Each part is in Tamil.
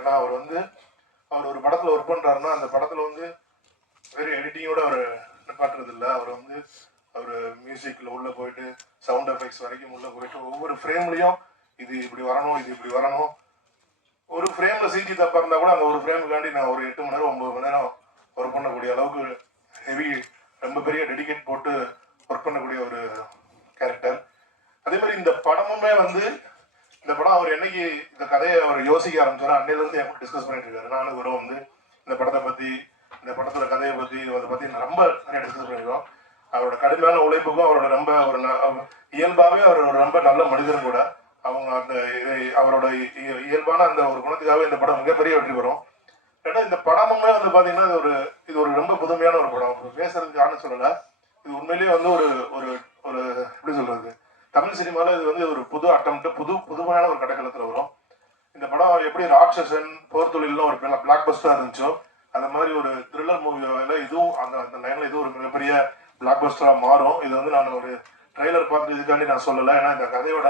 ஏன்னா அவர் வந்து அவர் ஒரு படத்துல ஒர்க் பண்றாருன்னா அந்த படத்துல வந்து வெறும் எடிட்டிங்கோட அவர் நிப்பாட்டுறது இல்லை அவர் வந்து அவர் மியூசிக்ல உள்ள போயிட்டு சவுண்ட் எஃபெக்ட்ஸ் வரைக்கும் உள்ள போயிட்டு ஒவ்வொரு ஃப்ரேம்லயும் இது இப்படி வரணும் இது இப்படி வரணும். ஒரு ஃப்ரேம்ல சிஜி தப்பா இருந்தா கூட அந்த ஒரு ஃப்ரேமுக்காண்டி நான் ஒரு எட்டு மணி நேரம் ஒன்பது மணி நேரம் ஒர்க் பண்ணக்கூடிய அளவுக்கு ஹெவி ரொம்ப பெரிய டெடிகேட் போட்டு ஒர்க் பண்ணக்கூடிய ஒரு கேரக்டர் அதே மாதிரி இந்த படமுமே வந்து இந்த படம் அவர் என்னைக்கு இந்த கதையை அவர் யோசிக்க ஆரம்பிச்சாரோ அன்னையில இருந்து என் டிஸ்கஸ் பண்ணிட்டு இருக்காரு. நானும் கூட வந்து இந்த படத்தை பத்தி இந்த படத்துல கதையை பத்தி அதை பத்தி ரொம்ப நிறைய டிஸ்கஸ் பண்ணிருக்கோம். அவரோட கடுமையான உழைப்புக்கும் அவரோட ரொம்ப ஒரு ந- அவர் அவர் ஒரு ரொம்ப நல்ல மனிதன் கூட. அவங்க அந்த இதை- அவரோட இ- இயல்பான அந்த ஒரு குணத்துக்காகவே இந்த படம் மிகப்பெரிய வெற்றி பெறும். ஏன்னா இந்த படமுமே வந்து பார்த்தீங்கன்னா இது ஒரு இது ஒரு ரொம்ப புதுமையான ஒரு படம். பேசுறதுக்கு ஆன சொல்லலை. இது உண்மையிலேயே வந்து ஒரு ஒரு ஒரு எப்படி சொல்றது? தமிழ் சினிமாவில் இது வந்து ஒரு புது அட்டம் புது புதுமையான ஒரு கடைக்கலத்துல வரும். இந்த படம் எப்படி ராட்சசன் போர் தொழில்லாம் ஒரு பிளாக் பஸ்டா இருந்துச்சோ அந்த மாதிரி ஒரு த்ரில்லர் மூவியில இதுவும் அந்த அந்த லைனில் இதுவும் ஒரு மிகப்பெரிய பிளாக் பஸ்டராக மாறும். இது வந்து நான் ஒரு ட்ரெய்லர் பார்த்து இதுக்காண்டி நான் சொல்லலை. ஏன்னா இந்த கதையோட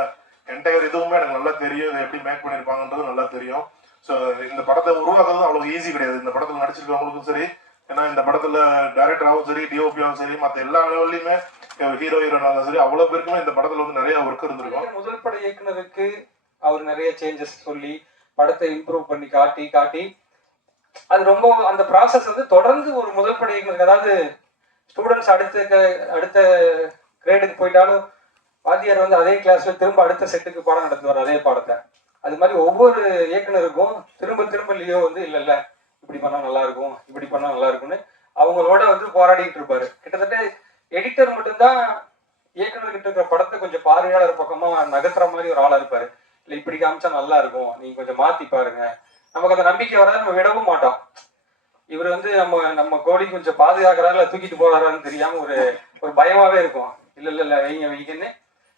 என்டையர் இதுவுமே எனக்கு நல்லா தெரியும். இதை எப்படி மேக் பண்ணியிருப்பாங்கன்றது நல்லா தெரியும். ஸோ இந்த படத்தை உருவாக்குறது அவ்வளோ ஈஸி கிடையாது. இந்த படத்தில் நடிச்சிருக்கவங்களுக்கும் சரி ஏன்னா இந்த படத்தில் டைரக்டராகவும் சரி டிஓபியாகவும் சரி மற்ற எல்லா லெவல்லையுமே ஹீரோ ஹீரோனாலும் சரி அவ்வளோ பேருக்குமே இந்த படத்துல வந்து நிறைய ஒர்க் இருந்திருக்கும். முதல் பட இயக்குனருக்கு அவர் நிறைய சேஞ்சஸ் சொல்லி படத்தை இம்ப்ரூவ் பண்ணி காட்டி காட்டி அது ரொம்ப அந்த ப்ராசஸ் வந்து தொடர்ந்து ஒரு முதல் பட இயக்குனருக்கு அதாவது ஸ்டூடெண்ட்ஸ் அடுத்த க- அடுத்த கிரேடுக்கு போயிட்டாலும் வாத்தியார் வந்து அதே கிளாஸ்ல திரும்ப அடுத்த செட்டுக்கு பாடம் நடத்துவார் அதே பாடத்தை. அது மாதிரி ஒவ்வொரு இயக்குனருக்கும் திரும்ப திரும்ப லியோ வந்து இல்ல இல்ல இப்படி பண்ணா நல்லா இருக்கும் இப்படி பண்ணா நல்லா இருக்கும்னு அவங்களோட வந்து போராடிட்டு இருப்பாரு. கிட்டத்தட்ட எடிட்டர் மட்டும்தான் இயக்குனர்கிட்ட இருக்கிற படத்தை கொஞ்சம் பார்வையாளர் பக்கமா நகர்த்துற மாதிரி ஒரு ஆளா இருப்பாரு. இல்ல இப்படி காமிச்சா நல்லா இருக்கும். நீங்க கொஞ்சம் மாத்தி பாருங்க. நமக்கு அந்த நம்பிக்கை வராது நம்ம விடவும் மாட்டோம். இவர் வந்து நம்ம நம்ம கோழி கொஞ்சம் பாதுகாக்கிறாரு இல்ல தூக்கிட்டு போறாரான்னு தெரியாம ஒரு ஒரு பயமாவே இருக்கும். இல்ல இல்ல இல்ல வைங்க வைங்கன்னு.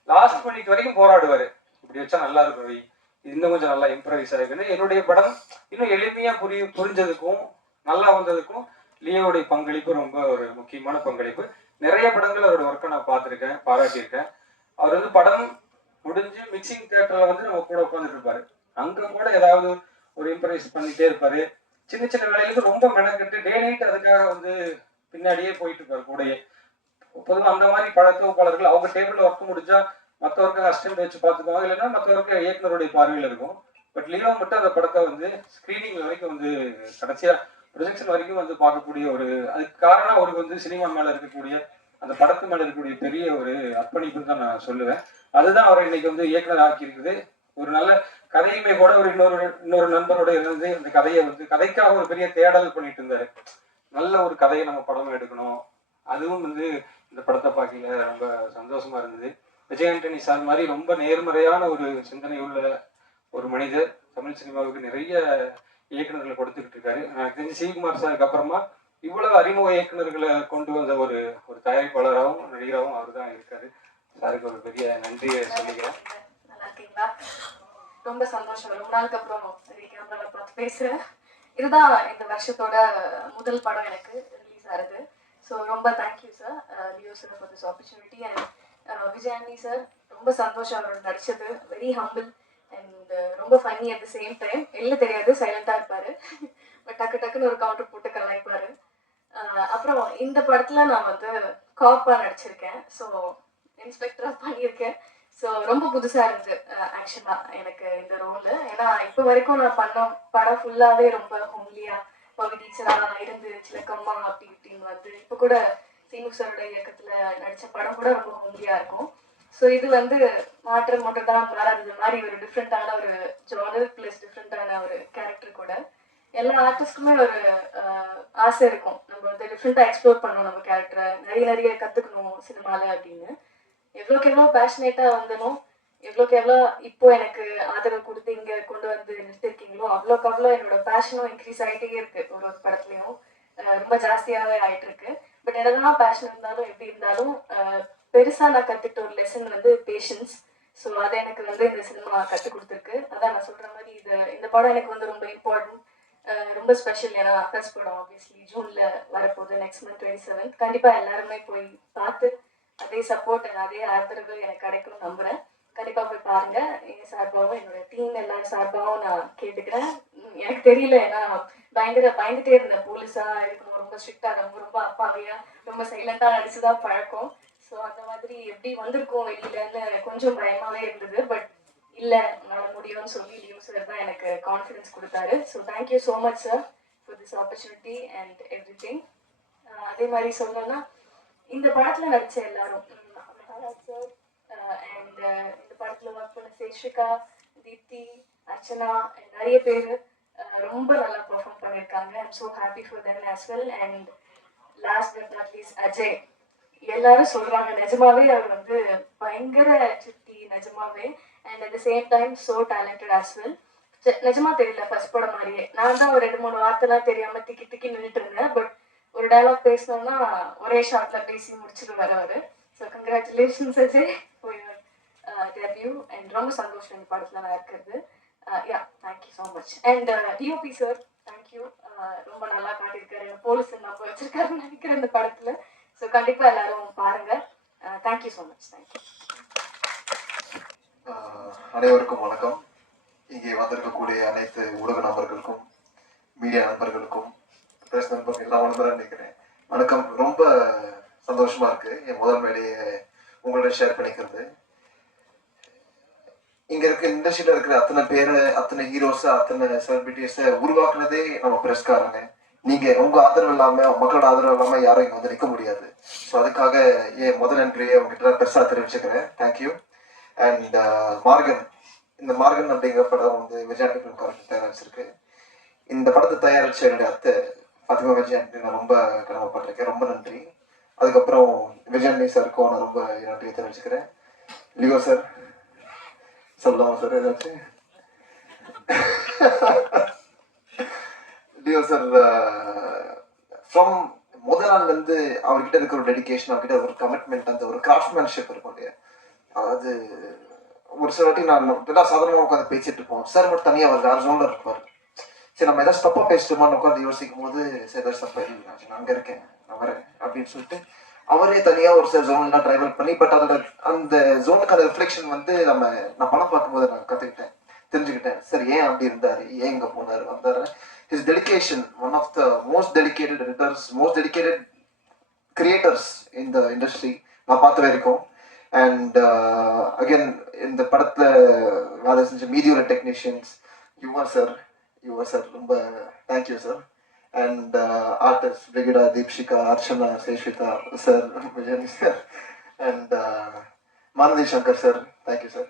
லாஸ்ட் மினிட் வரைக்கும் போராடுவாரு. இப்படி வச்சா நல்லா இருக்கும் வை. இன்னும் கொஞ்சம் நல்லா இம்ப்ரவைஸ் ஆகுன்னு என்னுடைய படம் இன்னும் எளிமையா புரிய புரிஞ்சதுக்கும் நல்லா வந்ததுக்கும் லியோடைய பங்களிப்பு ரொம்ப ஒரு முக்கியமான பங்களிப்பு. நிறைய படங்கள் அவரோட ஒர்க்கை நான் பார்த்துருக்கேன் பாராட்டியிருக்கேன். அவர் வந்து படம் முடிஞ்சு மிக்சிங் தேட்டர்ல வந்து நம்ம கூட உட்காந்துட்டு இருப்பாரு. அங்க கூட ஏதாவது ஒரு இம்ப்ரவைஸ் பண்ணிட்டே இருப்பாரு. சின்ன சின்ன வேலைகளுக்கு ரொம்ப மெனக்கெட்டு டே நைட் அதுக்காக வந்து பின்னாடியே போயிட்டு இருப்பாரு கூடயே. பொதுவாக அந்த மாதிரி பட தொகுப்பாளர்கள் அவங்க டேபிள்ல ஒர்க் முடிஞ்சா மற்றவருக்கு அசிஸ்டன்ட் வச்சு பார்த்துக்குவாங்க. இல்லைன்னா மற்றவருக்கு இயக்குனருடைய பார்வையில் இருக்கும். பட் லியோ மட்டும் அந்த படத்தை வந்து ஸ்க்ரீனிங் வரைக்கும் வந்து கடைசியா ப்ரொஜெக்ஷன் வரைக்கும் வந்து பார்க்கக்கூடிய ஒரு அதுக்கு காரணம் அவருக்கு வந்து சினிமா மேல இருக்கக்கூடிய அந்த படத்து மேல இருக்கக்கூடிய பெரிய ஒரு அர்ப்பணிப்புன்னு தான் நான் சொல்லுவேன். அதுதான் அவரை இன்னைக்கு வந்து இயக்குனர் ஆக்கி இருக்குது ஒரு நல்ல கதையுமே கூட ஒரு இன்னொரு இன்னொரு நண்பரோட இருந்து அந்த கதையை வந்து கதைக்காக ஒரு பெரிய தேடல் பண்ணிட்டு இருந்தாரு. நல்ல ஒரு கதையை நம்ம படம் எடுக்கணும். அதுவும் வந்து இந்த படத்தை பார்க்கல ரொம்ப சந்தோஷமா இருந்தது. விஜய் ஆண்டனி சார் மாதிரி ரொம்ப நேர்மறையான ஒரு சிந்தனை உள்ள ஒரு மனிதர். தமிழ் சினிமாவுக்கு நிறைய இயக்குனர்களை கொடுத்துக்கிட்டு இருக்காரு. எனக்கு தெரிஞ்சு சிவகுமார் சாருக்கு அப்புறமா இவ்வளவு அறிமுக இயக்குநர்களை கொண்டு வந்த ஒரு ஒரு தயாரிப்பாளராகவும் நடிகராகவும் அவர் தான் இருக்காரு. சாருக்கு ஒரு பெரிய நன்றியை சொல்லிக்கிறேன். ரொம்ப சந்தோஷம். ரொம்ப நாளுக்கு அப்புறம் கேமரால பார்த்து பேசுறேன். இதுதான் இந்த வருஷத்தோட முதல் படம் எனக்கு ரிலீஸ் ஆகுது ஸோ ரொம்ப thank you sir Leo sir for this opportunity and Vijayani sir ரொம்ப சந்தோஷம் அவரோட நடிச்சது. வெரி ஹம்பிள் அண்ட் uh, ரொம்ப funny at the same time எல்லாம் தெரியாது சைலண்டாக இருப்பார். பட் டக்கு டக்குன்னு ஒரு கவுண்டர் போட்டு கலாய்ப்பார். Uh, அப்புறம் இந்த படத்தில் நான் வந்து காப்பாக நடிச்சிருக்கேன். ஸோ இன்ஸ்பெக்டராக பண்ணியிருக்கேன். ஸோ ரொம்ப புதுசாக இருந்தது uh, ஆக்சுவலாக எனக்கு இந்த ரோல் ஏன்னா இப்போ வரைக்கும் நான் பண்ண படம் ஃபுல்லாகவே ரொம்ப ஹோம்லியாக பவி டீச்சராக இருந்து சிலக்கம்மா அப்படி இப்படின்னு வந்து இப்போ கூட சீனு சாரோட இயக்கத்தில் நடித்த படம் கூட ரொம்ப ஹோம்லியாக இருக்கும். ஸோ இது வந்து மாற்றம் மட்டும் தான் மாறாதது மாதிரி ஒரு டிஃப்ரெண்டான ஒரு ஜானர் ப்ளஸ் டிஃப்ரெண்டான ஒரு கேரக்டர் கூட. எல்லா ஆர்டிஸ்ட்டுமே ஒரு ஆசை இருக்கும். நம்ம வந்து டிஃப்ரெண்டாக எக்ஸ்ப்ளோர் பண்ணணும் நம்ம கேரக்டரை நிறைய நிறைய கற்றுக்கணும் சினிமாவில் அப்படின்னு. எவ்வளோக்கு எவ்வளோ பேஷனேட்டாக வந்தனோ எவ்வளோக்கு எவ்வளோ இப்போ எனக்கு ஆதரவு கொடுத்து இங்கே கொண்டு வந்து நிறுத்திருக்கீங்களோ அவ்வளோக்கு அவ்வளோ என்னோட பேஷனும் இன்க்ரீஸ் ஆகிட்டே இருக்கு. ஒரு ஒரு படத்துலையும். ரொம்ப ஜாஸ்தியாகவே ஆயிட்டு இருக்கு. பட் என்னதான் பேஷன் இருந்தாலும் எப்படி இருந்தாலும் பெருசாக பெருசா நான் கத்துக்கிட்ட ஒரு லெசன் வந்து பேஷன்ஸ் ஸோ அதை எனக்கு வந்து இந்த சினிமா கற்றுக் கொடுத்துருக்கு. அதான் நான் சொல்ற மாதிரி இது இந்த படம் எனக்கு வந்து ரொம்ப இம்பார்ட்டன்ட் ரொம்ப ஸ்பெஷல் ஏன்னா அக்கஸ் படம் ஆப்வியஸ்லி ஜூன்ல வரப்போகுது நெக்ஸ்ட் மந்த் டுவெண்ட்டி செவன் கண்டிப்பா எல்லாருமே போய் பார்த்து அதே சப்போர்ட் அதே ஆதரவு எனக்கு கிடைக்கும் நம்புறேன். கண்டிப்பா போய் பாருங்க. என் சார்பாகவும் என்னோட டீம் எல்லாரும் சார்பாகவும் நான் கேட்டுக்கிறேன். எனக்கு தெரியல ஏன்னா பயங்கர பயந்துட்டே இருந்தேன். போலீஸா இருக்கணும் ரொம்ப ஸ்ட்ரிக்டா ரொம்ப ரொம்ப அப்பாவையா ரொம்ப சைலண்டா நடிச்சுதான் பழக்கம். ஸோ அந்த மாதிரி எப்படி வந்திருக்கோம் வெளியிலன்னு கொஞ்சம் பயமாவே இருந்தது. பட் இல்ல உன்னால முடியும்னு சொல்லி லியூ சார் தான் எனக்கு கான்ஃபிடன்ஸ் கொடுத்தாரு. So thank you so much sir for this opportunity and everything அதே மாதிரி சொல்லணும்னா இந்த படத்துல நடிச்ச எல்லாரும் சார் அண்ட் uh, uh, இந்த படத்துல ஒர்க் பண்ண சேஷிகா தீப்தி அர்ச்சனா நிறைய பேர் uh, ரொம்ப நல்லா பெர்ஃபார்ம் பண்ணியிருக்காங்க I'm so happy for them as well and last but not least Ajay எல்லாரும் சொல்றாங்க நிஜமாவே அவர் வந்து பயங்கர சுட்டி நிஜமாவே. And at the same time so talented as well நிஜமா தெரியல ஃபர்ஸ்ட் படம் மாதிரியே. நான் தான் ஒரு ரெண்டு மூணு வார்த்தைலாம் தெரியாம திக்கி திக்கி நின்றுட்டு இருந்தேன் பட் ஒரு டைலாக் பேசணும்னா ஒரே ஷார்ட்ல பேசி முடிச்சிடுவார் அவரு. So congratulations Ajay for your debut and ரொம்ப சந்தோஷம் இந்த படத்துல நான் இருக்கிறது. Yeah thank you so much and DOP sir thank you ரொம்ப நல்லா காட்டியிருக்காரு. போலீஸ் நம்ப வச்சிருக்காருன்னு நினைக்கிறேன் இந்த படத்துல. ஸோ கண்டிப்பா எல்லாரும் பாருங்க. தேங்க்யூ ஸோ மச் தேங்க்யூ அனைவருக்கும் வணக்கம். இங்கே வந்திருக்கக்கூடிய அனைத்து ஊடக நபர்களுக்கும் மீடியா நண்பர்களுக்கும் பிரஸ் நண்பர்கள் எல்லாம் வளர்ந்துறேன் நினைக்கிறேன். வணக்கம். ரொம்ப சந்தோஷமா இருக்கு. என் முதல் மேடையை உங்களோட ஷேர் பண்ணிக்கிறது. இங்க இருக்க இண்டஸ்ட்ரியில இருக்கிற அத்தனை பேரை அத்தனை ஹீரோஸை அத்தனை செலிபிரிட்டிஸை உருவாக்குனதே நம்ம பிரஸ்காரங்க நீங்க உங்க ஆதரவு இல்லாம மக்களோட ஆதரவு இல்லாம யாரும் இங்க வந்து நிக்க முடியாது. ஸோ அதுக்காக ஏன் முதல் நன்றியை உங்ககிட்ட பெருசா தெரிவிச்சுக்கிறேன். Thank you and uh, Maargan. இந்த மார்கன் அப்படிங்கிற படம் வந்து விஜயாண்டி ஃபிலிம் கார்பரேஷன் தயாரிச்சிருக்கு. இந்த படத்தை தயாரிச்ச என்னுடைய அத்தை பாத்திமா விஜயாண்டி நான் ரொம்ப கடமைப்பட்டிருக்கேன். ரொம்ப நன்றி. அதுக்கப்புறம் விஜயாண்டி சாருக்கும் நான் ரொம்ப நன்றியை தெரிவிச்சுக்கிறேன். Leo sir. சொல்லலாமா சார் ஏதாச்சும்? டியோசர் சார் ஃப்ரம் முதல் நாள் வந்து அவர்கிட்ட இருக்கிற ஒரு டெடிகேஷன் அவர்கிட்ட ஒரு கமிட்மெண்ட் அந்த ஒரு கிராஃப்ட்மேன்ஷிப் இருக்கும் இல்லையா? அதாவது ஒரு சில வாட்டி நான் எல்லாம் சாதாரணமாக உட்காந்து பேசிட்டு இருப்போம். சார் மட்டும் தனியாக அவர் வேற ஜோனில் இருப்பார். சரி நம்ம ஏதாவது தப்பாக பேசிட்டோமான்னு உட்காந்து யோசிக்கும் போது சரி ஏதாவது தப்பா இல்லை நான் அங்கே இருக்கேன். நான் வரேன். அப்படின்னு சொல்லிட்டு அவரே தனியாக ஒரு சில ஜோன்லாம் ட்ரைவல் பண்ணி பட் அதோட அந்த ஜோனுக்கு அந்த ரிஃப்ளெக்ஷன் வந்து நம்ம நான் படம் பார்க்கும்போது நான் கற்றுக்கிட்டேன் தெரிஞ்சுக்கிட்டேன். சரி ஏன் அப்படி இருந்தாரு? ஏன் இங்க போனாரு? வந்தாரு. His dedication one of the most dedicated writers most dedicated creators இந்த இண்டஸ்ட்ரி நான் பார்த்த வரைக்கும். அண்ட் அகைன் இந்த படத்துல வேலை செஞ்ச மீதியோட technicians your sir your sir ரொம்ப thank you sir and artist Vikida Deepshikha Archana Seshvitha sir sir and Manathi Shankar sir thank you sir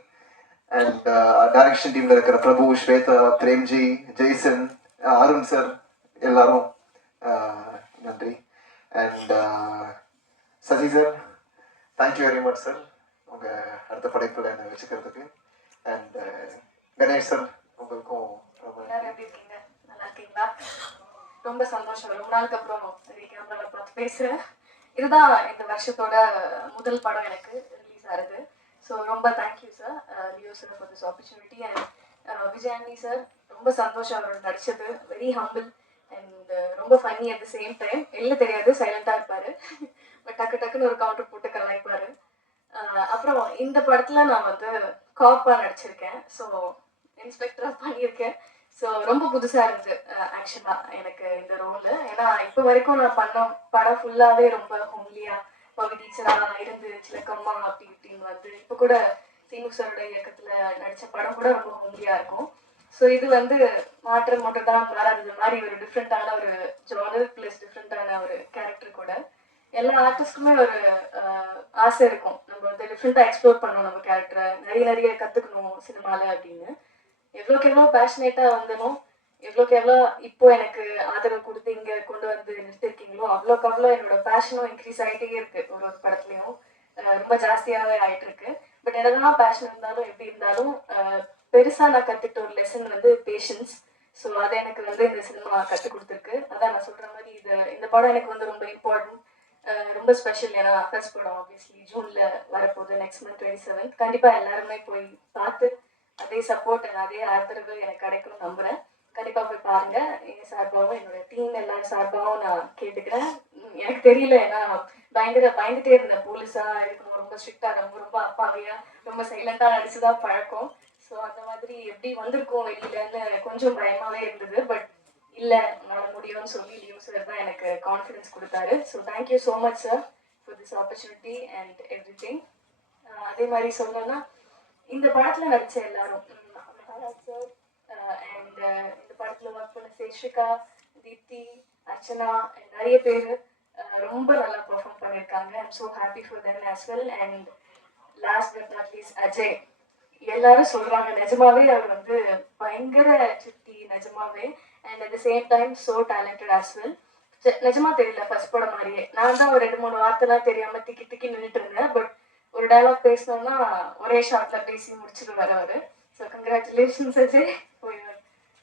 and direction டீம்ல இருக்கிற பிரபு ஸ்வேதா பிரேம்ஜி ஜெய்சன் அருண் சார் எல்லாரும் uh, நன்றி. And uh, Sasi sir thank you very much sir உங்கள் அடுத்த படைப்பில் என்னை வச்சுக்கிறதுக்கு. அண்ட் uh, கணேஷ் சார் உங்களுக்கும் ரொம்ப எப்படி இருக்கீங்க? ரொம்ப சந்தோஷம் ரொம்ப நாளுக்கு அப்புறம் கேமரால பார்த்து பேசுகிறேன் இதுதான் இந்த வருஷத்தோட முதல் படம் எனக்கு ரிலீஸ் ஆகுது ஸோ ரொம்ப thank you sir Leo sir for this opportunity and Vijayani sir ரொம்ப சந்தோஷம் அவரோட நடிச்சது. வெரி ஹம்பிள் அண்ட் ரொம்ப funny at the same time எல்லாம் தெரியாது சைலண்டாக இருப்பார். பட் டக்கு டக்குன்னு ஒரு கவுண்டர் போட்டு கலாய்ப்பார். Uh, அப்புறம் இந்த படத்தில் நான் வந்து காப்பாக நடிச்சிருக்கேன். ஸோ இன்ஸ்பெக்டராக பண்ணியிருக்கேன். ஸோ ரொம்ப புதுசாக இருந்துச்சு uh, ஆக்சுவலாக எனக்கு இந்த ரோல் ஏன்னா இப்போ வரைக்கும் நான் பண்ண படம் ஃபுல்லாகவே ரொம்ப பகுதி ஒரு இருந்து இருந்து கம்மா அப்படி இப்படின்னு வந்து இப்போ கூட திமுக சாரோட இயக்கத்துல நடிச்ச படம் கூட ரொம்ப ஹோம்லியா இருக்கும். ஸோ இது வந்து மாற்றம் மட்டும் தான் மாறாதது மாதிரி ஒரு டிஃப்ரெண்டான ஒரு ஜானர் ப்ளஸ் டிஃப்ரெண்டான ஒரு கேரக்டர் கூட. எல்லா ஆர்டிஸ்டுக்குமே ஒரு ஆசை இருக்கும். நம்ம வந்து டிஃப்ரெண்ட்டாக எக்ஸ்ப்ளோர் பண்ணணும் நம்ம கேரக்டரை நிறைய நிறைய கற்றுக்கணும் சினிமாவில் அப்படின்னு. எவ்வளோக்கு எவ்வளோ பேஷனேட்டாக வந்தனும் எவ்வளோக்கு எவ்வளோ இப்போ எனக்கு ஆதரவு கொடுத்து இங்கே கொண்டு வந்து நிறுத்திருக்கீங்களோ அவ்வளோக்கு அவ்வளோ என்னோட பேஷனும் இன்க்ரீஸ் ஆகிட்டே இருக்கு ஒரு ஒரு படத்துலையும். ரொம்ப ஜாஸ்தியாகவே ஆயிட்டு இருக்கு. பட் என்னதான் பேஷன் இருந்தாலும் எப்படி இருந்தாலும் பெருசாக நான் கற்றுக்கிட்ட ஒரு லெசன் வந்து பேஷன்ஸ் ஸோ அதை எனக்கு வந்து இந்த சினிமா கற்றுக் கொடுத்துருக்கு. அதான் நான் சொல்கிற மாதிரி இது இந்த படம் எனக்கு வந்து ரொம்ப இம்பார்ட்டன்ட் ரொம்ப ஸ்பெஷல் ஏன்னா ஃபர்ஸ்ட் படம் ஆப்வியஸ்லி ஜூனில் வரப்போகுது நெக்ஸ்ட் மந்த் டுவெண்ட்டி செவன்த் கண்டிப்பாக எல்லாருமே போய் பார்த்து அதே சப்போர்ட் அதே ஆதரவு எனக்கு கிடைக்கும் நம்புகிறேன் கண்டிப்பா போய் பாருங்க. என் சார்பாகவும் என்னோட டீம் எல்லாரும் சார்பாகவும் நான் கேட்டுக்கிறேன். எனக்கு தெரியல ஏன்னா பயங்கர பயந்துட்டே இருந்தேன். போலீஸா இருக்கணும் ரொம்ப ஸ்ட்ரிக்டா ரொம்ப ரொம்ப அப்பாவையா ரொம்ப சைலண்டா நடிச்சுதான் பழக்கம். ஸோ அந்த மாதிரி எப்படி வந்திருக்கோம் வெளியிலன்னு கொஞ்சம் பயமாவே இருந்தது. பட் இல்ல உன்னால முடியும்னு சொல்லி லியோ சார் தான் எனக்கு கான்ஃபிடன்ஸ் கொடுத்தாரு. So thank you so much sir for this opportunity and everything அதே மாதிரி சொல்லணும்னா இந்த படத்துல நடிச்ச எல்லாரும் சார் அண்ட் இந்த படத்துல ஒர்க் தீப்தி அர்ச்சனா நிறைய பேர் ரொம்ப நல்லா பெர்ஃபார்ம் பண்ணியிருக்காங்க I'm so happy for them as well and last but not least Ajay. எல்லாரும் சொல்றாங்க நிஜமாவே அவர் வந்து பயங்கர சுட்டி நிஜமாவே. And at the same time so talented as well நிஜமா தெரியல ஃபர்ஸ்ட் படம் மாதிரியே. நான் தான் ஒரு ரெண்டு மூணு வார்த்தைலாம் தெரியாம திக்கி திக்கி நின்றுட்டு இருந்தேன். பட் ஒரு டைலாக் பேசணும்னா ஒரே ஷார்ட்ல பேசி முடிச்சிடுவாரு அவரு. So congratulations Ajay.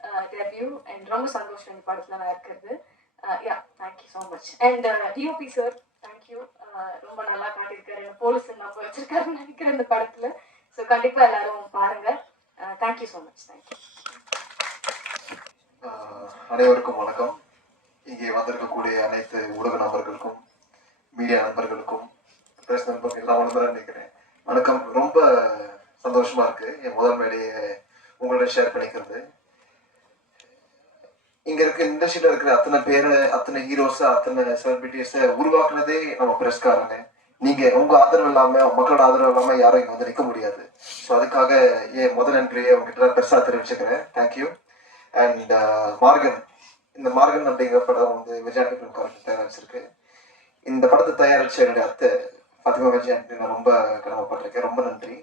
Uh, debut and ரொம்ப சந்தோஷம் இந்த படத்தில் நான் இருக்கிறது. Yeah thank you so much and DOP sir thank you ரொம்ப நல்லா காட்டியிருக்காரு. போலீஸ் நம்ப வச்சிருக்காருன்னு நினைக்கிறேன் இந்த படத்தில். ஸோ கண்டிப்பாக எல்லாரும் பாருங்க. தேங்க்யூ ஸோ மச் தேங்க்யூ அனைவருக்கும் வணக்கம். இங்கே வந்திருக்கக்கூடிய அனைத்து ஊடக நபர்களுக்கும் மீடியா நண்பர்களுக்கும் பிரஸ் நண்பர்கள் எல்லாம் வளர்ந்துறேன் நினைக்கிறேன். வணக்கம். ரொம்ப சந்தோஷமா இருக்கு. என் முதல் மேடையை உங்களோட ஷேர் பண்ணிக்கிறது. இங்க இருக்க இண்டஸ்ட்ரியில இருக்கிற அத்தனை பேரை அத்தனை ஹீரோஸை அத்தனை செலிபிரிட்டிஸை உருவாக்குனதே நம்ம பிரஸ்காரங்க நீங்க உங்க ஆதரவு இல்லாம மக்களோட ஆதரவு இல்லாம யாரும் இங்க வந்து நிக்க முடியாது. ஸோ அதுக்காக என் முதல் நன்றியை உங்ககிட்ட பெருசா தெரிவிச்சுக்கிறேன். Thank you and uh, Maargan. இந்த மார்கன் அப்படிங்கிற படம் வந்து விஜயாண்டி கார்டு தயாரிச்சிருக்கு. இந்த படத்தை தயாரிச்ச என்னுடைய அத்தை பாத்திமா விஜயாண்டி நான் ரொம்ப கடமைப்பட்டிருக்கேன். ரொம்ப நன்றி.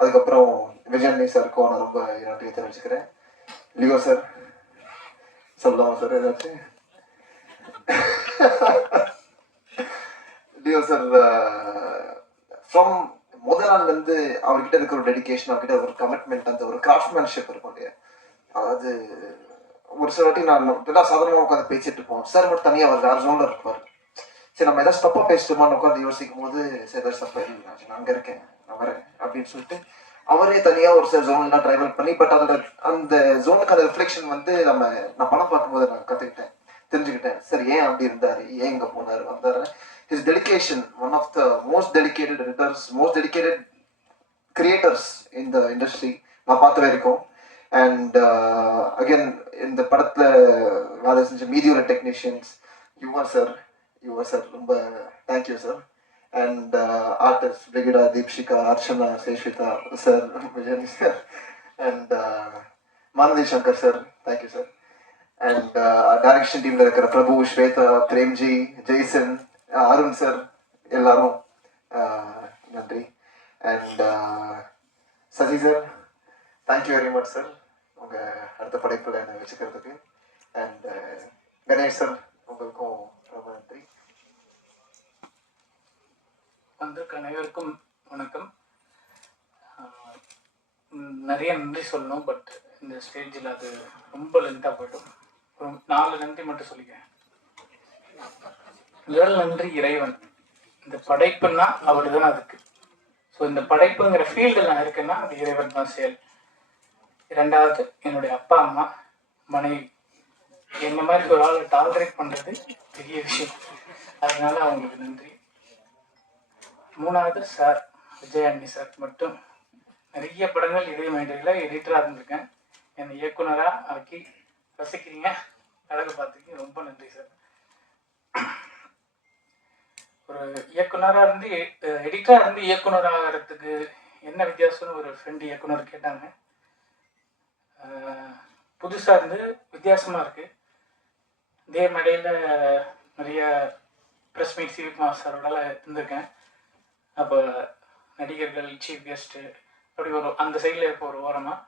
அதுக்கப்புறம் விஜயாண்டி சாருக்கும் நான் ரொம்ப நன்றியை தெரிவிச்சுக்கிறேன். Leo sir. சொல்லலாமா சார் ஏதாச்சும் டியோ சார் ஃப்ரம் முதல் நாள்லேருந்து அவர்கிட்ட இருக்கிற ஒரு டெடிக்கேஷன் அவர்கிட்ட ஒரு கமிட்மெண்ட் அந்த ஒரு கிராஃப்ட்மேன்ஷிப் இருக்கும் இல்லையா அதாவது ஒரு சில வாட்டி நான் எல்லாம் சாதாரணமாக உட்காந்து பேசிட்டு இருப்போம். சார் மட்டும் தனியாக அவர் வேறு ஜோனில் இருப்பார். சரி நம்ம ஏதாவது தப்பாக பேசிட்டோமான்னு உட்காந்து யோசிக்கும் போது சரி ஏதாவது தப்பாக நான் அங்கே இருக்கேன் நான் வரேன் அப்படின்னு சொல்லிட்டு அவரே தனியா ஒரு சில ஜோன்லாம் ட்ராவல் பண்ணி பட் அதோட அந்த ஜோனுக்கான ரிஃப்ளெக்ஷன் வந்து நம்ம நான் படம் பார்க்கும்போது நான் கத்துக்கிட்டேன் தெரிஞ்சுக்கிட்டேன். சரி ஏன் அப்படி இருந்தாரு? ஏன் இங்க போனாரு? வந்தாரு. His dedication one of the most dedicated writers most dedicated creators இந்த இண்டஸ்ட்ரி நான் பார்த்த வரைக்கும். அண்ட் அகைன் uh, இந்த படத்துல வேலை செஞ்ச மீதியோட technicians your sir your sir ரொம்ப thank you sir and artist Brigida Deepshikha Archana Seshvitha sir Vijayani sir and Manathi Shankar sir thank you sir and direction டீம்ல இருக்கிற பிரபு ஸ்வேதா பிரேம்ஜி ஜெய்சன் அருண் சார் எல்லாரும் நன்றி. And Sasi sir thank you very much sir உங்கள் அடுத்த படைப்பில் என்னை வச்சுக்கிறதுக்கு. அண்ட் கணேஷ் சார் உங்களுக்கும் ரொம்ப நன்றி. வந்திருக்க அனைவருக்கும் வணக்கம். நிறைய நன்றி சொல்லணும் பட் இந்த ஸ்டேஜில் அது ரொம்ப லென்த்தாக போய்டும். நாலு நன்றி மட்டும் சொல்லிக்கிறேன். முதல் நன்றி இறைவன். இந்த படைப்புன்னா அவர் தான் அதுக்கு. ஸோ இந்த படைப்புங்கிற ஃபீல்டில் நான் இருக்கேன்னா அது இறைவன் தான் செயல். இரண்டாவது என்னுடைய அப்பா அம்மா மனைவி. என்ன மாதிரி ஒரு ஆளை டாலரேட் பண்ணுறது பெரிய விஷயம். அதனால அவங்களுக்கு நன்றி. மூணாவது சார் விஜய் அண்ணி சார் மட்டும். நிறைய படங்கள் இதே மேடையில் எடிட்டராக இருந்திருக்கேன். என்னை இயக்குனராக ஆக்கி ரசிக்கிறீங்க. அழகு பார்த்துக்கு ரொம்ப நன்றி சார். ஒரு இயக்குனராக இருந்து எடிட்டராக இருந்து இயக்குனர் ஆகிறதுக்கு என்ன வித்தியாசம்னு ஒரு ஃப்ரெண்டு இயக்குனர் கேட்டாங்க. புதுசாக இருந்து வித்தியாசமாக இருக்குது இதே மேடையில் நிறைய ப்ரெஸ் மீட் சிவிகுமார் சாரோட இருந்திருக்கேன். அப்போ நடிகர்கள் சீஃப் கெஸ்ட்டு அப்படி ஒரு அந்த சைடில் இப்போ ஒரு ஓரமாக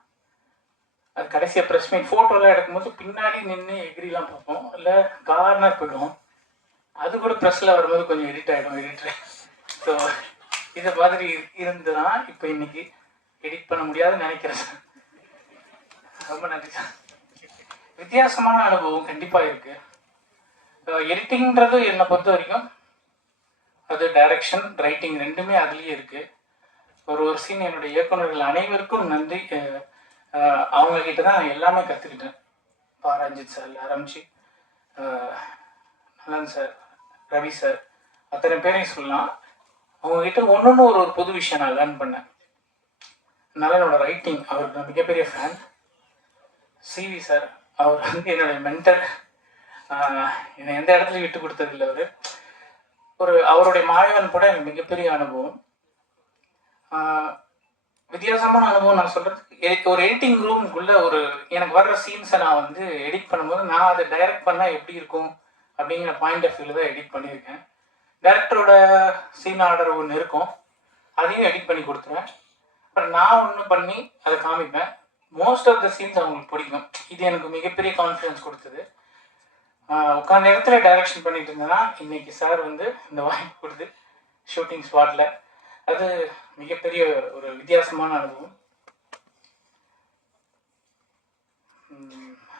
அது கடைசியாக ப்ரெஸ் மீட் ஃபோட்டோலாம் எடுக்கும்போது பின்னாடி நின்று எகிரிலாம் பார்ப்போம். இல்லை கார்னர் போயிடுவோம். அது கூட ப்ரெஸ்ஸில் வரும்போது கொஞ்சம் எடிட் ஆகிடும் எடிட்டர் ஸோ இதை மாதிரி இருந்து தான் இப்போ இன்னைக்கு எடிட் பண்ண முடியாதுன்னு நினைக்கிறேன். சார் ரொம்ப நன்றி சார் வித்தியாசமான அனுபவம் கண்டிப்பாக இருக்குது எடிட்டிங்கிறது என்னை பொறுத்த வரைக்கும் அது டைரக்ஷன் ரைட்டிங் ரெண்டுமே அதுலேயே இருக்குது ஒரு ஒரு சீன் என்னுடைய இயக்குநர்கள் அனைவருக்கும் நன்றி. அஹ், அவங்க கிட்ட தான் நான் எல்லாமே கற்றுக்கிட்டேன் பா ரஞ்சித் சார் ஆரம்பிச்சு நலன் சார் ரவி சார் அத்தனை பேரையும் சொல்லலாம். அவங்க கிட்ட ஒன்று ஒரு ஒரு புது விஷயம் நான் லேர்ன் பண்ணேன். நலனோட ரைட்டிங் அவருக்கு நான் மிகப்பெரிய ஃபேன் சிவி சார் அவர் வந்து என்னுடைய மென்டர் என்னை எந்த இடத்துலையும் விட்டு கொடுத்ததில்லை அவர். ஒரு அவருடைய மாயவன் கூட எனக்கு மிகப்பெரிய அனுபவம். வித்தியாசமான அனுபவம் நான் சொல்றதுக்கு எனக்கு ஒரு எடிட்டிங் ரூம்குள்ள ஒரு எனக்கு வர்ற சீன்ஸை நான் வந்து எடிட் பண்ணும்போது நான் அதை டைரக்ட் பண்ணால் எப்படி இருக்கும் அப்படிங்கிற பாயிண்ட் ஆஃப் வியூவில் தான் எடிட் பண்ணியிருக்கேன். டேரக்டரோட சீன் ஆர்டர் ஒன்று இருக்கும். அதையும் எடிட் பண்ணி கொடுத்துருவேன். அப்புறம் நான் ஒன்று பண்ணி அதை காமிப்பேன். மோஸ்ட் ஆஃப் த சீன்ஸ் அவங்களுக்கு பிடிக்கும். இது எனக்கு மிகப்பெரிய கான்ஃபிடன்ஸ் கொடுத்தது. உட்காந்த இடத்துல டைரக்ஷன் பண்ணிட்டு இருந்தேன்னா இன்னைக்கு சார் வந்து இந்த வாய்ப்பு கொடுத்து ஷூட்டிங் ஸ்பாட்டில் அது மிகப்பெரிய ஒரு வித்தியாசமான அனுபவம்.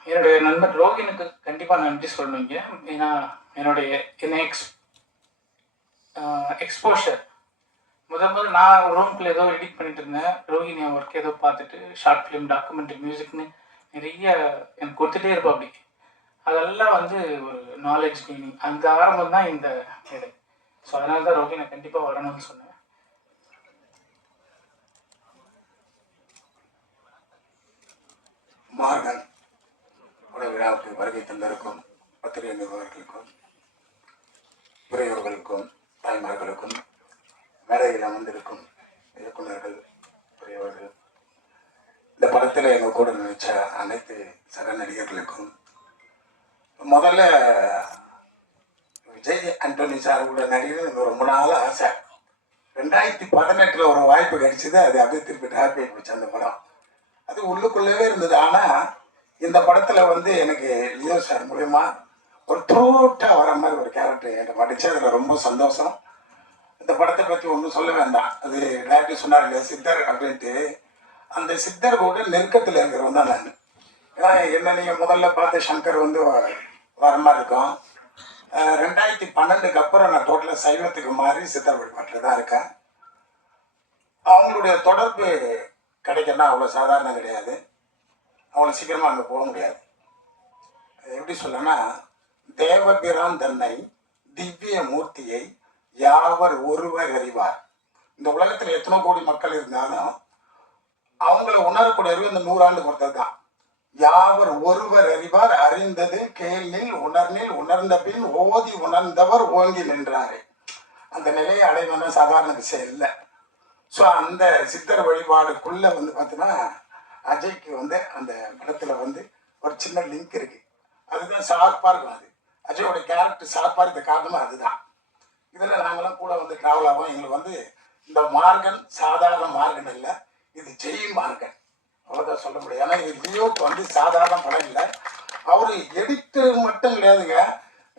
என்னுடைய நண்பர் ரோகினுக்கு கண்டிப்பாக நன்றி சொல்லணுங்க ஏன்னா என்னுடைய என்ன எக்ஸ் எக்ஸ்போஷர் முதல் முதல் நான் ஒரு ரூம்குள்ள ஏதோ எடிட் பண்ணிட்டு இருந்தேன். ரோஹினி ஒர்க் ஏதோ பார்த்துட்டு ஷார்ட் ஃபிலிம் டாக்குமெண்ட்ரி மியூசிக்னு நிறைய எனக்கு கொடுத்துட்டே இருப்பா அப்படி. அதெல்லாம் வந்து ஒரு நாலேஜ் கெய்னிங் அந்த ஆரம்பம் தான் இந்த இடம் ஸோ அதனால தான் ரோஹினை கண்டிப்பாக வரணும்னு சொன்னேன். மார்கன் உடைய விழாவுக்கு வருகை தந்திருக்கும் பத்திரிகை நிர்வாகிகளுக்கும் பெரியவர்களுக்கும் தாய்மார்களுக்கும் மேடையில் அமர்ந்திருக்கும் இயக்குநர்கள் பெரியவர்கள் இந்த படத்தில் எங்கள் கூட நினைச்ச அனைத்து சக நடிகர்களுக்கும் முதல்ல விஜய் அண்டோனி சார் கூட நடிகர் எனக்கு ரொம்ப நாள் ஆசை. ரெண்டாயிரத்தி பதினெட்டில் ஒரு வாய்ப்பு கிடைச்சிது அது அப்படியே திருப்பி ஹாப்பி வச்சு அந்த படம். அது உள்ளுக்குள்ளவே இருந்தது. ஆனால் இந்த படத்தில் வந்து எனக்கு லியோ சார் மூலயமா ஒரு த்ரூட்டா வர மாதிரி ஒரு கேரக்டர் என்கிட்ட படிச்சு அதில் ரொம்ப சந்தோஷம். இந்த படத்தை பற்றி ஒன்றும் சொல்ல வேண்டாம். அது டேரக்டர் சொன்னார் இல்லையா சித்தர் அப்படின்ட்டு. அந்த சித்தர் கூட நெருக்கத்தில் இருக்கிறவன் தான் நான். ஏன்னா என்ன நீங்க முதல்ல பார்த்த சங்கர் வந்து வ- வர மாதிரி இருக்கும் ரெண்டாயிரத்தி பன்னெண்டுக்கு அப்புறம் நான் டோட்டலாக சைவத்துக்கு மாறி சித்தர் வழிபாட்டில் தான் இருக்கேன். அவங்களுடைய தொடர்பு கிடைக்கணும்னா அவ்வளோ சாதாரண கிடையாது. அவ்வளோ சீக்கிரமாக அங்கே போக முடியாது. அது எப்படி சொல்லனா தேவபிரான் தன்னை திவ்ய மூர்த்தியை யாவர் ஒருவர் அறிவார். இந்த உலகத்தில் எத்தனை கோடி மக்கள் இருந்தாலும் அவங்கள உணரக்கூடிய அறிவு இந்த நூறாண்டு பொறுத்தது தான் யாவர் ஒருவர் அறிவார் அறிந்தது கேள்நில் உணர்நில் உணர்ந்த பின் ஓதி உணர்ந்தவர் ஓங்கி நின்றாரே. அந்த நிலையை அடையணும்னா சாதாரண விஷயம் இல்லை ஸோ அந்த சித்தர் வழிபாடுக்குள்ள வந்து பார்த்தீங்கன்னா அஜய்க்கு வந்து அந்த படத்தில் வந்து ஒரு சின்ன லிங்க் இருக்கு. அதுதான் ஷார்ப்பாக இருக்கும் அது. அஜயோட கேரக்டர் ஷார்ப்பாக இருக்க காரணமாக அதுதான். இதில் நாங்களாம் கூட வந்து ட்ராவல் ஆகும். எங்களுக்கு வந்து இந்த மார்கன் சாதாரண மார்கன் இல்லை இது ஜெய் மார்கன். அவ்வளோதான் சொல்ல முடியும் ஏன்னா இது வந்து சாதாரண படம் இல்லை. அவர் எடிட்டு மட்டும் கிடையாதுங்க.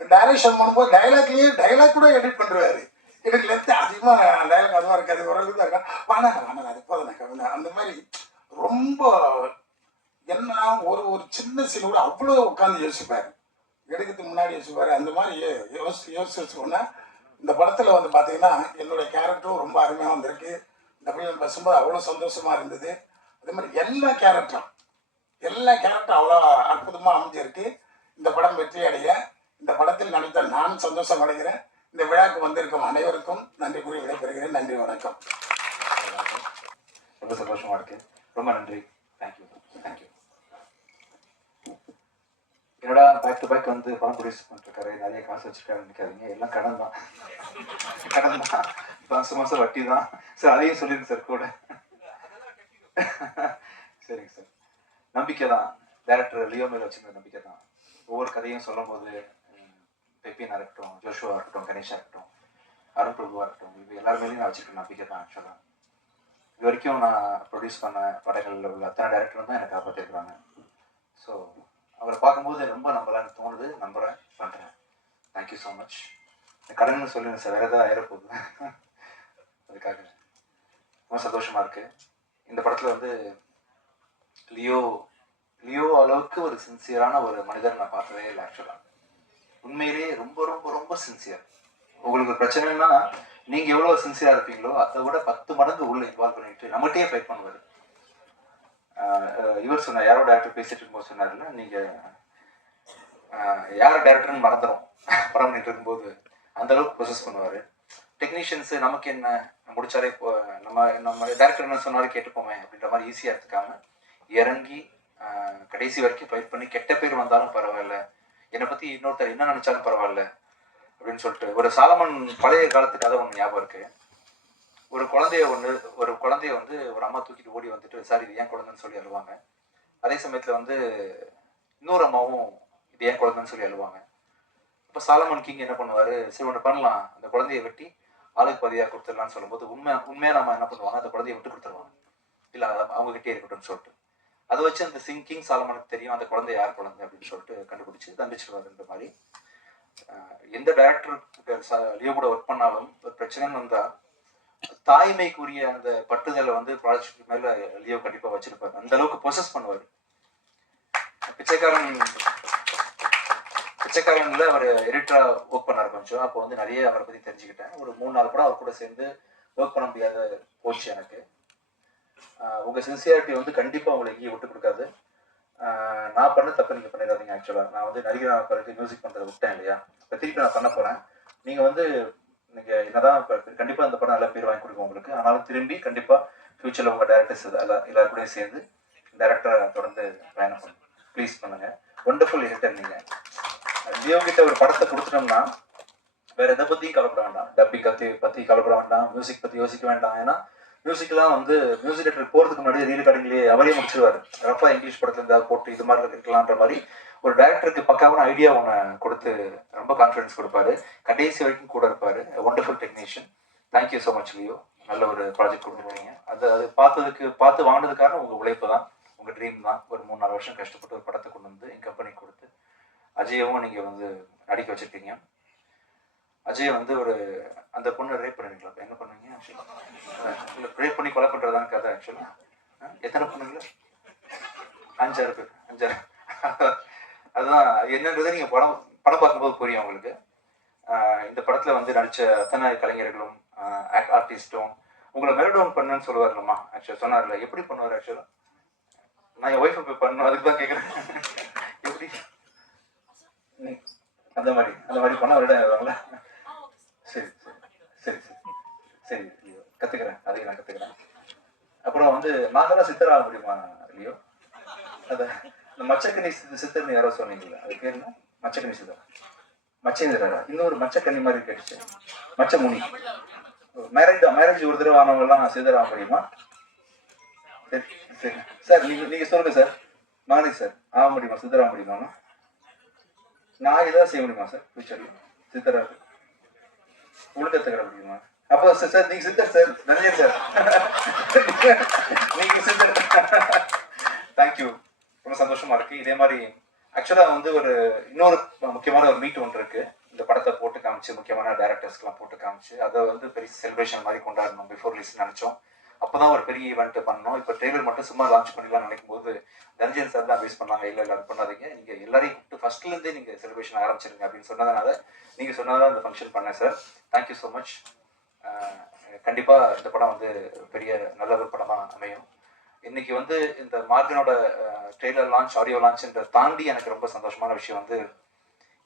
டைரக்ஷன் பண்ணும்போது டைலாக்லேயே டைலாக் கூட எடிட் பண்ணுறாரு எனக்கு லென்த் அதிகமாக டைலாக் அதுவாக இருக்காது. ஓரளவுக்கு தான் இருக்கா வாணாங்க வாணாங்க அது போதும் அந்த மாதிரி ரொம்ப என்ன ஒரு ஒரு சின்ன சீன் கூட அவ்வளோ உட்காந்து யோசிப்பார். எடுக்கிறதுக்கு முன்னாடி யோசிப்பார். அந்த மாதிரி யோசி யோசிச்சு வச்சுக்கோன்னா இந்த படத்தில் வந்து பார்த்தீங்கன்னா என்னுடைய கேரக்டரும் ரொம்ப அருமையாக வந்திருக்கு. இந்த படம் பேசும்போது அவ்வளோ சந்தோஷமாக இருந்தது. அதே மாதிரி எல்லா கேரக்டரும் எல்லா கேரக்டரும் அவ்வளோ அற்புதமாக அமைஞ்சிருக்கு. இந்த படம் வெற்றி அடைய இந்த படத்தில் நடித்த நான் சந்தோஷம் அடைகிறேன். இந்த விழாக்கு வந்திருக்கும் அனைவருக்கும் நன்றி கூறி விடைபெறுகிறேன். நன்றி வணக்கம். ரொம்ப சந்தோஷமாக இருக்கு. ரொம்ப நன்றி. தேங்க்யூ தேங்க்யூ என்னடா பேக் டு பேக் வந்து படம் ப்ரொடியூஸ் பண்ணிருக்காரு நிறைய காசு வச்சிருக்காரு நினைக்காதீங்க. எல்லாம் கடன் தான் கடன் தான் மாசம் மாதம் வட்டி தான் சார் அதையும் சொல்லிருங்க சார் கூட. சரிங்க சார். நம்பிக்கை தான் டேரக்டர் லியோ மேல வச்சிருந்த நம்பிக்கை தான் ஒவ்வொரு கதையும் சொல்லும் போது பெப்பினா இருக்கட்டும் ஜோஷுவா இருக்கட்டும் கணேஷா இருக்கட்டும் அருண் பிரபுவா இருக்கட்டும் இது எல்லார் மேலேயும் நான் வச்சிருக்க நம்பிக்கை தான் ஆக்சுவலாக இது வரைக்கும் நான் ப்ரொடியூஸ் பண்ண படங்களில் உள்ள அத்தனை டேரக்டரும் தான் எனக்கு காப்பாற்றிருக்கிறாங்க ஸோ அவரை பார்க்கும்போது ரொம்ப நம்பலான்னு தோணுது. நம்புகிறேன் பண்ணுறேன் தேங்க்யூ ஸோ மச் கடன் சொல்லுங்க சார் வேறு ஏதாவது ஆயிரப்போகுது. அதுக்காக. ரொம்ப சந்தோஷமாக இருக்குது இந்த படத்தில் வந்து லியோ லியோ அளவுக்கு ஒரு சின்சியரான ஒரு மனிதர் நான் பார்த்ததே இல்லை ஆக்சுவலாக உண்மையிலேயே ரொம்ப ரொம்ப ரொம்ப சின்சியர் உங்களுக்கு ஒரு பிரச்சனைன்னா நீங்கள் எவ்வளோ சின்சியராக இருப்பீங்களோ அதை விட பத்து மடங்கு உள்ள இன்வால்வ் பண்ணிட்டு நம்மகிட்டயே ஃபைட் பண்ணுவார். இவர் சொன்னார் யாரோ டேரக்டர் பேசிட்டு இருக்கும்போது சொன்னார்ல நீங்கள் யார் டேரக்டர்னு மறந்துடும் படம் பண்ணிட்டு இருக்கும்போது அந்த அளவுக்கு ப்ரொசஸ் பண்ணுவார். டெக்னீஷியன்ஸ் நமக்கு என்ன முடிச்சாலே இப்போ நம்ம நம்ம டேரக்டர் என்ன சொன்னாலும் கேட்டுப்போமே அப்படின்ற மாதிரி ஈஸியாக எடுத்துக்காம இறங்கி கடைசி வரைக்கும் ஃபைட் பண்ணி கெட்ட பேர் வந்தாலும் பரவாயில்ல. என்னை பற்றி இன்னொருத்தர் என்ன நினச்சாலும் பரவாயில்ல அப்படின்னு சொல்லிட்டு ஒரு சாலமன் பழைய காலத்து கதை ஒன்று ஞாபகம் இருக்கு. ஒரு குழந்தைய ஒன்று ஒரு குழந்தைய வந்து ஒரு அம்மா தூக்கிட்டு ஓடி வந்துட்டு சார் இது ஏன் குழந்தைன்னு சொல்லி அழுவாங்க? அதே சமயத்தில் வந்து இன்னொரு அம்மாவும் இது ஏன் குழந்தைன்னு சொல்லி அழுவாங்க? இப்போ சாலமன் கிங் என்ன பண்ணுவார்? சரி ஒன்று பண்ணலாம். அந்த குழந்தைய வெட்டி ஆளுக்கு பதியாக கொடுத்துடலாம்னு சொல்லும்போது உண்மை உண்மையாக நம்ம என்ன பண்ணுவாங்க? அந்த குழந்தைய விட்டு கொடுத்துருவாங்க. இல்லை அவங்க கிட்டே இருக்கட்டும்னு சொல்லிட்டு. அதை வச்சு அந்த சிங்கிங் சாலமனுக்கு தெரியும் அந்த குழந்தை யார் குழந்தை அப்படின்னு சொல்லிட்டு கண்டுபிடிச்சு தண்டிச்சிடுவாருன்ற மாதிரி. எந்த டேரக்டர் லியோ கூட ஒர்க் பண்ணாலும் ஒரு பிரச்சனைன்னு வந்தா தாய்மைக்குரிய அந்த பட்டுதலை வந்து ப்ராஜெக்ட் மேல லியோ கண்டிப்பா வச்சிருப்பாரு. அந்த அளவுக்கு ப்ரொசஸ் பண்ணுவார். பிச்சைக்காரன் பிச்சைக்காரன்ல அவர் எடிட்டரா ஒர்க் பண்ணார் கொஞ்சம். அப்போ வந்து நிறைய அவரை பத்தி தெரிஞ்சுக்கிட்டேன். ஒரு மூணு நாள் கூட அவர் கூட சேர்ந்து ஒர்க் பண்ண முடியாத போச்சு எனக்கு. உங்க சின்சியாரிட்டி வந்து கண்டிப்பா உங்களை எங்கேயும் விட்டு கொடுக்காது. நான் பண்ண தப்பு நீங்க பண்ணிடாதீங்க ஆக்சுவலா நான் வந்து நடிகரான பிறகு மியூசிக் பண்றதை விட்டேன் இல்லையா? இப்போ திருப்பி நான் பண்ண போறேன். நீங்க வந்து நீங்க என்னதான் இப்ப கண்டிப்பா இந்த படம் நல்ல பேர் வாங்கி கொடுக்கும் உங்களுக்கு. ஆனாலும் திரும்பி கண்டிப்பா ஃபியூச்சர்ல உங்க டேரக்டர்ஸ் எல்லாரும் கூடயும் சேர்ந்து டேரக்டரை தொடர்ந்து பயணம் பண்ணுங்க ப்ளீஸ் பண்ணுங்க. ஒண்டர்ஃபுல் எடிட்டர் நீங்க. ஜியோ கிட்ட ஒரு படத்தை கொடுத்துட்டோம்னா வேற எதை பத்தியும் கலப்பட வேண்டாம். டப்பிங் கத்தி பத்தி கலப்பட வேண்டாம். மியூசிக் பத்தி யோசிக்க வேண்டாம். ஏன்னா மியூசிக்லாம் வந்து மியூசிக் டேரக்டர் போறதுக்கு முன்னாடி ரீல் கடைங்களே அவரே முடிச்சிருவாரு. ரஃபா இங்கிலீஷ் படத்துல இருந்தா போட்டு இது மாதிரி இருக்கலாம்ன்ற மாதிரி ஒரு டேரக்டருக்கு பக்காவான ஐடியா ஒன்று கொடுத்து ரொம்ப கான்ஃபிடன்ஸ் கொடுப்பாரு. கடைசி வரைக்கும் கூட இருப்பாரு. Wonderful technician thank you so much Leo நல்ல ஒரு ப்ராஜெக்ட் கொடுத்துருக்கீங்க. அது அது பார்த்ததுக்கு பார்த்து வாங்கினதுக்கான உங்கள் உங்க உழைப்பு தான். உங்க ட்ரீம் தான். ஒரு மூணு நாலு வருஷம் கஷ்டப்பட்டு ஒரு படத்தை கொண்டு வந்து என் கம்பெனி கொடுத்து அஜயவும் நீங்கள் வந்து நடிக்க வச்சுருக்கீங்க. அஜய் வந்து ஒரு அந்த பொண்ணு ரேப் பண்ணுவீங்களா இப்ப என்ன பண்ணுவீங்க? ஆக்சுவலா இல்லை ரேப் பண்ணி கொலை பண்றதுதான் கதை ஆக்சுவலாக எத்தனை பொண்ணுங்களா? அஞ்சாறு பேர் அஞ்சாறு. அதுதான் என்னன்றது நீங்கள் படம் படம் பார்க்கும்போது புரியும் உங்களுக்கு. இந்த படத்தில் வந்து நடித்த அத்தனை கலைஞர்களும் ஆர்டிஸ்ட்டும் உங்களை மெலடவுன் பண்ணுன்னு சொல்லுவார்லம்மா ஆக்சுவலா சொன்னார்ல. எப்படி பண்ணுவார் ஆக்சுவலா நான் என் ஒய்ஃபை போய் பண்ணணும் அதுக்கு தான் கேட்குறேன் எப்படி? அந்த மாதிரி அந்த மாதிரி பண்ண அவரிடம் வருவாங்களா? சரி சரி சரி. சரி சரி லியோ கத்துக்கிறேன். அதையும் நான் கத்துக்கிறேன். அப்புறம் வந்து நான் தான் சித்தராக முடியுமா இல்லையோ அந்த இந்த மச்சக்கனி சித்தர்னு யாரோ சொன்னீங்களா அது பேர் என்ன? மச்சக்கனி சித்தர். மச்சேந்திரரா? இன்னொரு மச்சக்கனி மாதிரி கேட்டுச்சு. மச்சமுனி. மேரேஜ் மேரேஜ் ஒரு தடவை ஆனவங்கலாம் சித்தர் ஆக முடியுமா? சரி சரி. சார் நீங்க நீங்க சொல்லுங்க சார். மகனி சார். ஆக முடியுமா? சித்தர் ஆக முடியுமா நான் இதான் செய்ய முடியுமா சார் ஃபியூச்சர்ல சித்தரா ஒழுக்கத்துக்கிற முடியுமா அப்போ சார் சார் நீங்க சித்தர் சார் நன்றி சார் நீங்க சித்தர். தேங்க்யூ ரொம்ப சந்தோஷமா இருக்கு. இதே மாதிரி ஆக்சுவலா வந்து ஒரு இன்னொரு முக்கியமான ஒரு மீட் ஒன்று இருக்கு. இந்த படத்தை போட்டு காமிச்சு முக்கியமான டேரக்டர்ஸ்க்குலாம் போட்டு காமிச்சு அதை வந்து பெரிய செலிப்ரேஷன் மாதிரி கொண்டாடணும். பிஃபோர் ரிலீஸ் நினைச்சோம். அப்போதான் ஒரு பெரிய ஈவெண்ட் பண்ணோம் இப்போ ட்ரெய்லர் மட்டும் சும்மா லான்ச் பண்ணிடலாம் நினைக்கும் போது தனஞ்சன் சார் தான் அட்வைஸ் பண்ணாங்க. இல்லை இல்லை பண்ணாதீங்க. நீங்கள் எல்லாரையும் கூப்பிட்டு ஃபர்ஸ்ட்லேருந்தே நீங்கள் செலிப்ரேஷன் ஆரம்பிச்சிருங்க அப்படின்னு சொன்னதுனால நீங்கள் சொன்னதால இந்த ஃபங்க்ஷன் பண்ணேன் சார் தேங்க்யூ ஸோ மச் கண்டிப்பாக இந்த படம் வந்து பெரிய நல்ல ஒரு படமாக அமையும். இன்னைக்கு வந்து இந்த மார்கனோட ட்ரெய்லர் லான்ச் ஆடியோ லான்ச்ன்ற தாண்டி எனக்கு ரொம்ப சந்தோஷமான விஷயம் வந்து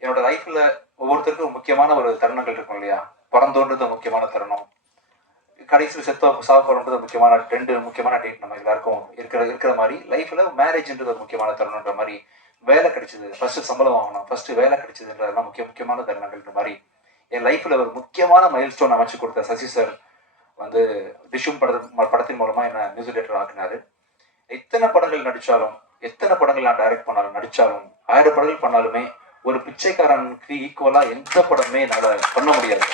என்னோட லைஃப்ல ஒவ்வொருத்தருக்கும் முக்கியமான ஒரு தருணங்கள் இருக்கும் இல்லையா? பிறந்தோன்றது முக்கியமான தருணம். கடைசியில் செத்தோ சாக போகிறோன்றது முக்கியமான ரெண்டு முக்கியமான டேட் நம்ம எல்லாருக்கும் இருக்கிற இருக்கிற மாதிரி லைஃப்பில் மேரேஜ்ன்றது ஒரு முக்கியமான தருணம்ன்ற மாதிரி வேலை கிடைச்சது. ஃபர்ஸ்ட் சம்பளம் வாங்கணும். ஃபர்ஸ்ட் வேலை கிடைச்சதுன்றதெல்லாம் முக்கிய முக்கியமான தருணங்கள்ன்ற மாதிரி என் லைஃப்பில் ஒரு முக்கியமான மைல் ஸ்டோன் அமைச்சு கொடுத்த சசி சார் வந்து டிஷும் படத்து படத்தின் மூலமாக என்ன மியூசிக் டேரக்டர் ஆக்குனாரு. எத்தனை படங்கள் நடித்தாலும் எத்தனை படங்கள் நான் டைரக்ட் பண்ணாலும் நடித்தாலும் ஆயிரம் படங்கள் பண்ணாலுமே ஒரு பிச்சைக்காரனுக்கு ஈக்குவலாக எந்த படமே என்னால் பண்ண முடியாது.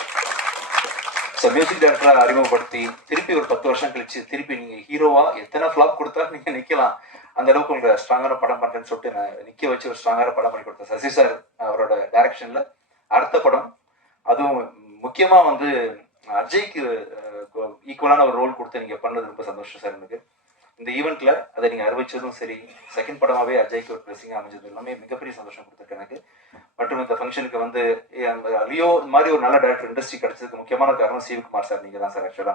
ஸோ மியூசிக் டைரக்டராக அறிமுகப்படுத்தி திருப்பி ஒரு பத்து வருஷம் கழிச்சு திருப்பி நீங்கள் ஹீரோவா எத்தனை ஃப்ளாப் கொடுத்தா நீங்கள் நிற்கலாம் அந்த அளவுக்கு உங்களை ஸ்ட்ராங்கான படம் பண்ணுறேன்னு சொல்லிட்டு நான் நிற்க வச்சு ஒரு ஸ்ட்ராங்கான படம் பண்ணி கொடுத்தேன். சசி சார் அவரோட டைரக்ஷன்ல அடுத்த படம் அதுவும் முக்கியமாக வந்து அஜய்க்கு ஈக்குவலான ஒரு ரோல் கொடுத்து நீங்கள் பண்ணது ரொம்ப சந்தோஷம் சார் எனக்கு. இந்த ஈவெண்ட்ல அதை நீங்க அறிவிச்சதும் சரி செகண்ட் படமாவே அஜய்க்கு ஒரு பிளஸிங் அமைஞ்சது எல்லாமே மிகப்பெரிய சந்தோஷம் கொடுத்துருக்கு எனக்கு. மற்றும் இந்த ஃபங்க்ஷனுக்கு வந்து ஏ, லியோ இந்த மாதிரி ஒரு நல்ல டேரக்டர் இண்டஸ்ட்ரி கிடைச்சதுக்கு முக்கியமான காரணம் சிவகுமார் சார் நீங்க தான் சார் ஆக்சுவலா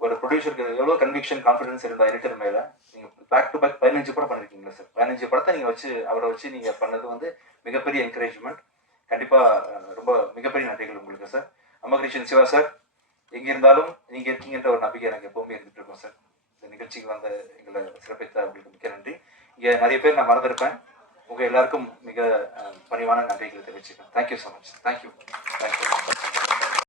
ஒரு ப்ரொடியூசருக்கு எவ்வளோ கன்விக்ஷன் கான்ஃபிடன்ஸ் இருந்தா எடிட்டர் மேல நீங்க பேக் டு பேக் பதினஞ்சு படம் பண்ணிருக்கீங்களா சார் பதினஞ்சு படத்தை நீங்க வச்சு அவரை வச்சு நீங்க பண்ணது வந்து மிகப்பெரிய என்கரேஜ்மெண்ட் கண்டிப்பா ரொம்ப மிகப்பெரிய நன்றிகள் உங்களுக்கு சார் அம்மகிருஷ்ணன் சிவா சார் எங்க இருந்தாலும் நீங்க இருக்கீங்கன்ற ஒரு நம்பிக்கை எனக்கு எப்பவுமே இருந்துட்டு இருக்கும் சார் நிகழ்ச்சிக்கு வந்த எங்களை சிறப்பித்த உங்களுக்கு மிக்க நன்றி. இங்கே நிறைய பேர் நான் மறந்துருப்பேன். உங்கள் எல்லாருக்கும் மிக பணிவான நன்றிகளை தெரிவிச்சுக்கிறேன். Thank you so much thank you thank you